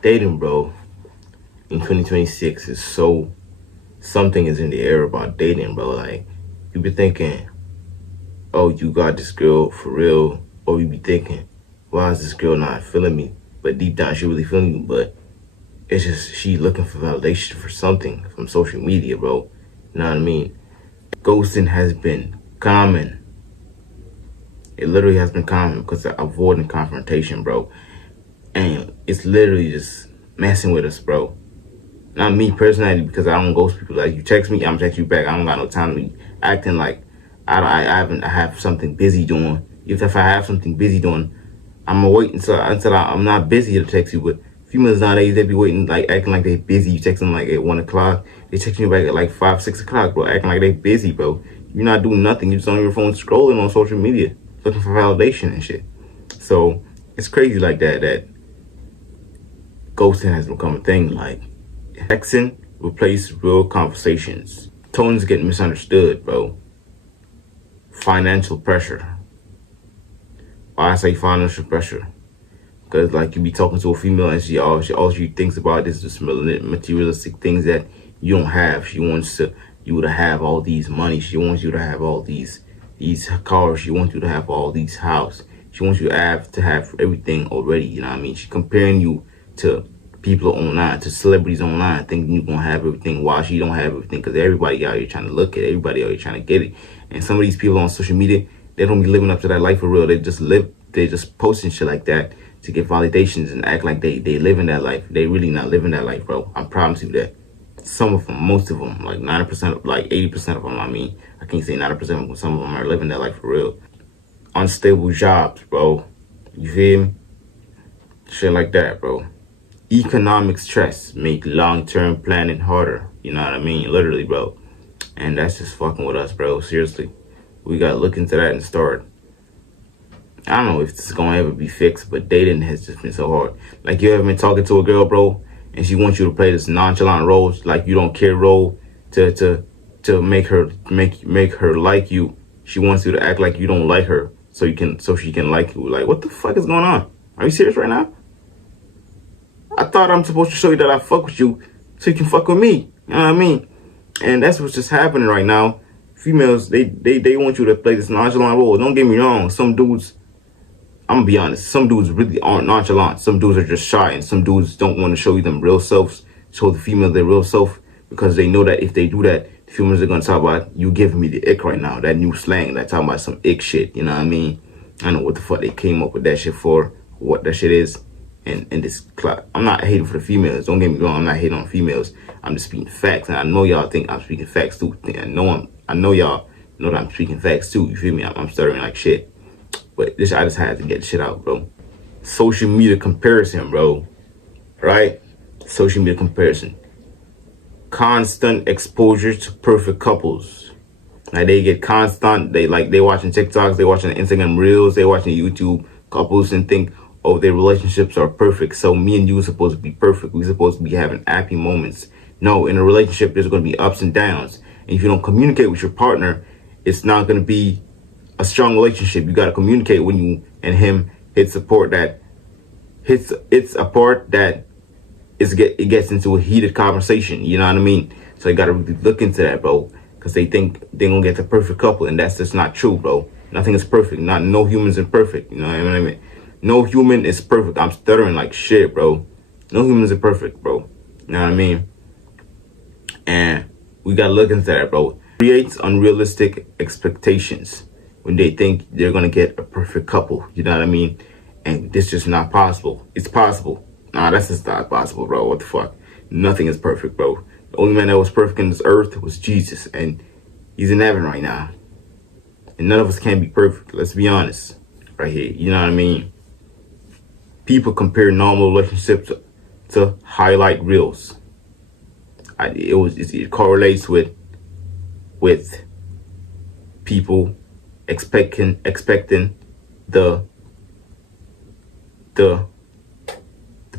Dating, bro, in 2026 is so, something is in the air about dating, bro. Like, you be thinking, oh, you got this girl for real, or you be thinking, why is this girl not feeling me? But deep down, she really feeling you. But it's just she looking for validation for something from social media, bro. You know what I mean? Ghosting has been common. It literally has been common because of avoiding confrontation, bro. And it's literally just messing with us, bro. Not me personally, because I don't ghost people. Like, you text me, I'm text you back. I don't got no time to be acting like I have something busy doing. If I have something busy doing, I'm gonna wait until I'm not busy to text you. But females nowadays, they be waiting, like acting like they busy. You text them like at 1 o'clock. They text me back at like 5, 6 o'clock, bro. Acting like they busy, bro. You're not doing nothing. You're just on your phone scrolling on social media, looking for validation and shit. So it's crazy like that. That ghosting has become a thing. Like, texting replaced real conversations. Tones get misunderstood, bro. Financial pressure. Why I say financial pressure? Because, like, you be talking to a female and all she thinks about is just materialistic things that you don't have. She wants you to have all these money. She wants you to have all these cars. She wants you to have all these houses. She wants you to have everything already. You know what I mean? She's comparing you to people online, to celebrities online, thinking you're gonna have everything while she don't have everything, because everybody out here trying to look at it, everybody out here trying to get it. And some of these people on social media, they don't be living up to that life for real. They just posting shit like that to get validations and act like they live in that life. They really not living that life, bro. I promise you that. Some of them, most of them, like 90%, like 80% of them, I mean, I can't say 90% of them, some of them are living that life for real. Unstable jobs, bro. You feel me? Shit like that, bro. Economic stress make long-term planning harder. You know what I mean? Literally, bro. And that's just fucking with us, bro. Seriously. We gotta look into that and start. I don't know if this is gonna ever be fixed, but dating has just been so hard. Like, you ever been talking to a girl, bro, and she wants you to play this nonchalant role, like you don't care role, to make her like you. She wants you to act like you don't like her, so she can like you. Like, what the fuck is going on? Are you serious right now? I thought I'm supposed to show you that I fuck with you so you can fuck with me. You know what I mean? And that's what's just happening right now. Females, they want you to play this nonchalant role. Don't get me wrong. Some dudes, I'm gonna be honest, some dudes really aren't nonchalant. Some dudes are just shy, and some dudes don't want to show you them real selves, show the female their real self, because they know that if they do that, the females are gonna talk about, you giving me the ick right now. That new slang, that talking about some ick shit. You know what I mean? I don't know what the fuck they came up with that shit for, what that shit is. And this clock, I'm not hating for the females. Don't get me wrong. I'm not hating on females. I'm just speaking facts, and I know y'all think I'm speaking facts too. I know y'all know that I'm speaking facts too. You feel me? I'm stuttering like shit, but I just had to get the shit out, bro. Social media comparison, bro. Right? Social media comparison. Constant exposure to perfect couples. Like, they get constant. They watching TikToks. They watching Instagram Reels. They watching YouTube couples and think, oh, their relationships are perfect, so me and you are supposed to be perfect. We're supposed to be having happy moments. No, in a relationship, there's going to be ups and downs. And if you don't communicate with your partner, it's not going to be a strong relationship. You got to communicate when you and him hits a part that it gets into a heated conversation. You know what I mean? So you got to really look into that, bro, because they think they're going to get the perfect couple, and that's just not true, bro. Nothing is perfect. No humans are perfect. You know what I mean? No human is perfect. I'm stuttering like shit, bro. No humans are perfect, bro. You know what I mean? And we gotta look into that, bro. Creates unrealistic expectations when they think they're gonna get a perfect couple. You know what I mean? And this is just not possible. It's possible. Nah, that's just not possible, bro. What the fuck? Nothing is perfect, bro. The only man that was perfect in this earth was Jesus, and he's in heaven right now. And none of us can be perfect. Let's be honest, right here. You know what I mean? People compare normal relationships to highlight reels. It correlates with people expecting the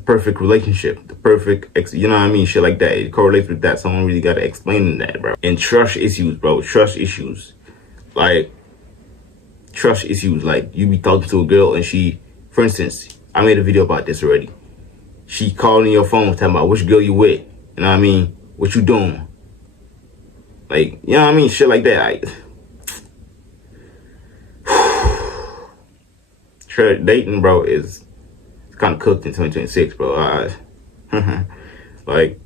perfect relationship, the perfect you know what I mean, shit like that. It correlates with that. Someone really got to explain that, bro. And trust issues, bro. Trust issues, like you be talking to a girl and she, for instance, I made a video about this already. she calling your phone talking about which girl you with. You know what I mean? What you doing? Like, you know what I mean? Shit like that. Dating, bro, is kind of cooked in 2026, bro. Like,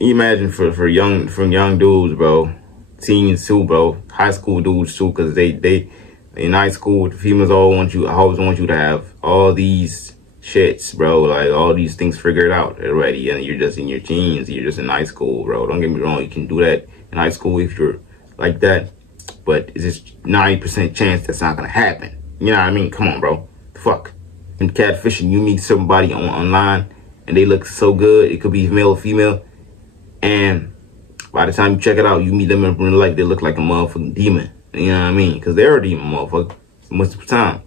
imagine for young dudes, bro, teens too, bro, high school dudes too, because they in high school, the females always want you to have all these shits, bro, like all these things figured out already, and you're just in your teens, you're just in high school, bro. Don't get me wrong, you can do that in high school if you're like that, but it's just 90% chance that's not gonna happen. You know what I mean? Come on, bro. Fuck. In catfishing, you meet somebody online and they look so good. It could be male or female, and by the time you check it out, you meet them in real life, they look like a motherfucking demon. You know what I mean? Because they're a demon, motherfucker. Most of the time.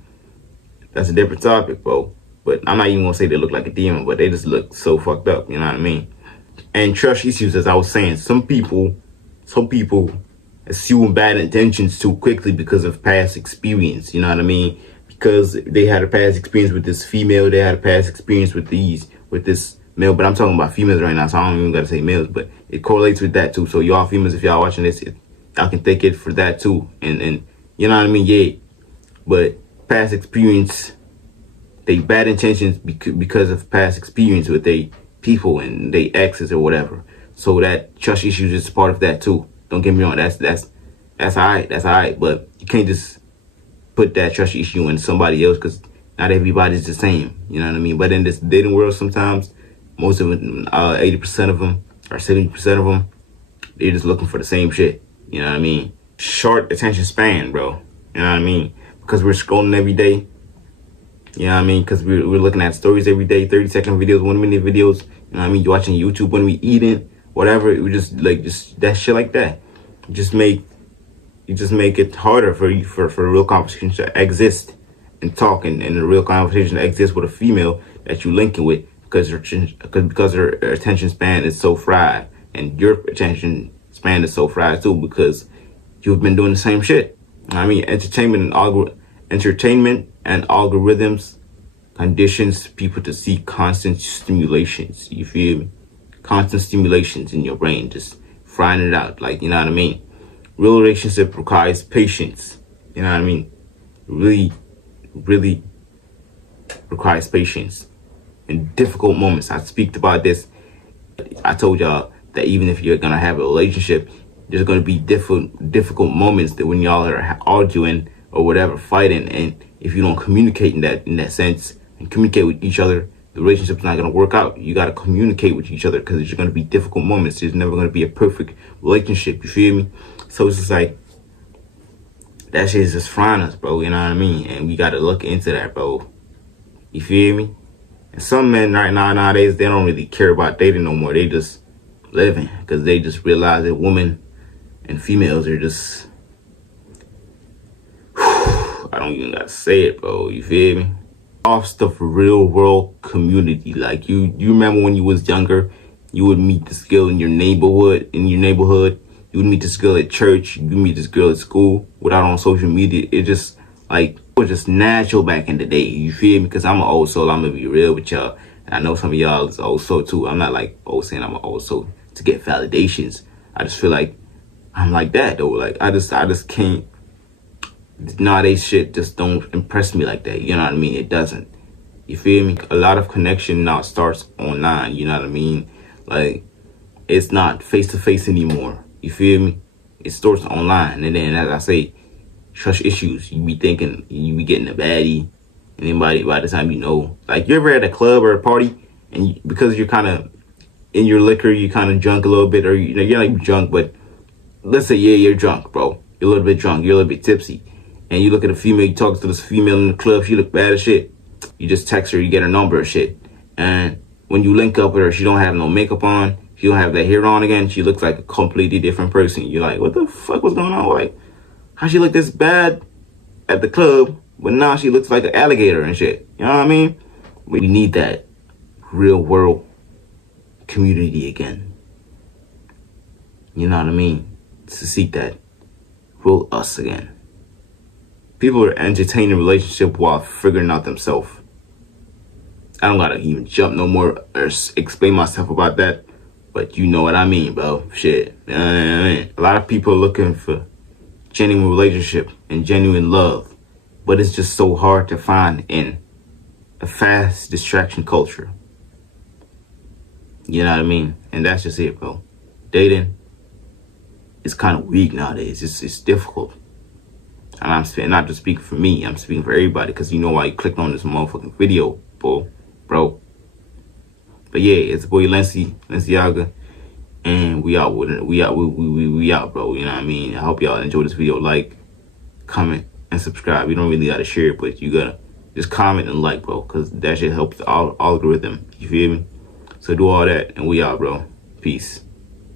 That's a different topic, bro. But I'm not even gonna say they look like a demon, but they just look so fucked up. You know what I mean? And trust issues, as I was saying, some people assume bad intentions too quickly because of past experience. You know what I mean? Because they had a past experience with this female, they had a past experience with this male. But I'm talking about females right now, so I don't even gotta say males. But it correlates with that too. So y'all females, if y'all watching this, y'all can take it for that too. And you know what I mean? Yeah. But past experience, they bad intentions because of past experience with they people and they exes or whatever. So that trust issues is part of that too. Don't get me wrong. That's alright. That's alright. But you can't just put that trust issue in somebody else, because not everybody's the same. You know what I mean? But in this dating world, sometimes most of them, 80% of them or 70% of them, they're just looking for the same shit. You know what I mean? Short attention span, bro. You know what I mean? Because we're scrolling every day. You know what I mean? Because we're looking at stories every day, 30-second videos, 1-minute videos. You know what I mean? You're watching YouTube when we eating, whatever. We just that shit like that. You just make it harder for a real conversation to exist and talk, and a real conversation to exist with a female that you linking with, because her attention span is so fried, and your attention span is so fried too, because you've been doing the same shit. I mean, entertainment and algorithms conditions people to seek constant stimulations. You feel me? Constant stimulations in your brain, just frying it out. Like, you know what I mean? Real relationship requires patience. You know what I mean? Really, really requires patience in difficult moments. I speak about this. I told y'all that even if you're gonna have a relationship, there's gonna be difficult moments that when y'all are arguing or whatever, fighting, and if you don't communicate in that sense and communicate with each other, the relationship's not gonna work out. You gotta communicate with each other, because there's gonna be difficult moments. There's never gonna be a perfect relationship. You feel me? So it's just like, that shit is just frying us, bro. You know what I mean? And we gotta look into that, bro. You feel me? And some men right now, nowadays, they don't really care about dating no more. They just living, because they just realize that women and females are just, I don't even gotta say it, bro. You feel me? Off the real world community. Like, you remember when you was younger, you would meet this girl in your neighborhood. You would meet this girl at church. You would meet this girl at school without on social media. It just, like, it was just natural back in the day. You feel me? Because I'm an old soul. I'm gonna be real with y'all. And I know some of y'all is old soul too. I'm not like saying I'm an old soul to get validations. I just feel like I'm like that though. Like, I just can't. Nowadays shit just don't impress me like that. You know what I mean? It doesn't. You feel me? A lot of connection now starts online. You know what I mean? Like, it's not face to face anymore. You feel me? It starts online, and then, as I say, trust issues. You be thinking you be getting a baddie, and then by the time you know, like, you ever at a club or a party, and because you're kind of in your liquor, you kind of drunk a little bit, or you're not drunk, but let's say you're drunk, bro. You're a little bit drunk. You're a little bit tipsy. And you look at a female, you talk to this female in the club, she look bad as shit. You just text her, you get her number and shit. And when you link up with her, she don't have no makeup on, she don't have that hair on again, she looks like a completely different person. You're like, what the fuck was going on? Like, how she look this bad at the club, but now she looks like an alligator and shit. You know what I mean? We need that real world community again. You know what I mean? To seek that real us again. People are entertaining relationship while figuring out themselves. I don't gotta even jump no more or explain myself about that. But you know what I mean, bro. Shit. You know what I mean? A lot of people are looking for genuine relationship and genuine love. But it's just so hard to find in a fast distraction culture. You know what I mean? And that's just it, bro. Dating is kind of weak nowadays. It's difficult. And I'm not just speaking for me. I'm speaking for everybody, because you know why you clicked on this motherfucking video, bro. But yeah, it's the boy Lenciaga, and we out with it. We out, bro. You know what I mean? I hope y'all enjoy this video. Like, comment, and subscribe. You don't really gotta share it, but you gotta just comment and like, bro, because that shit helps the algorithm. You feel me? So do all that, and we out, bro. Peace.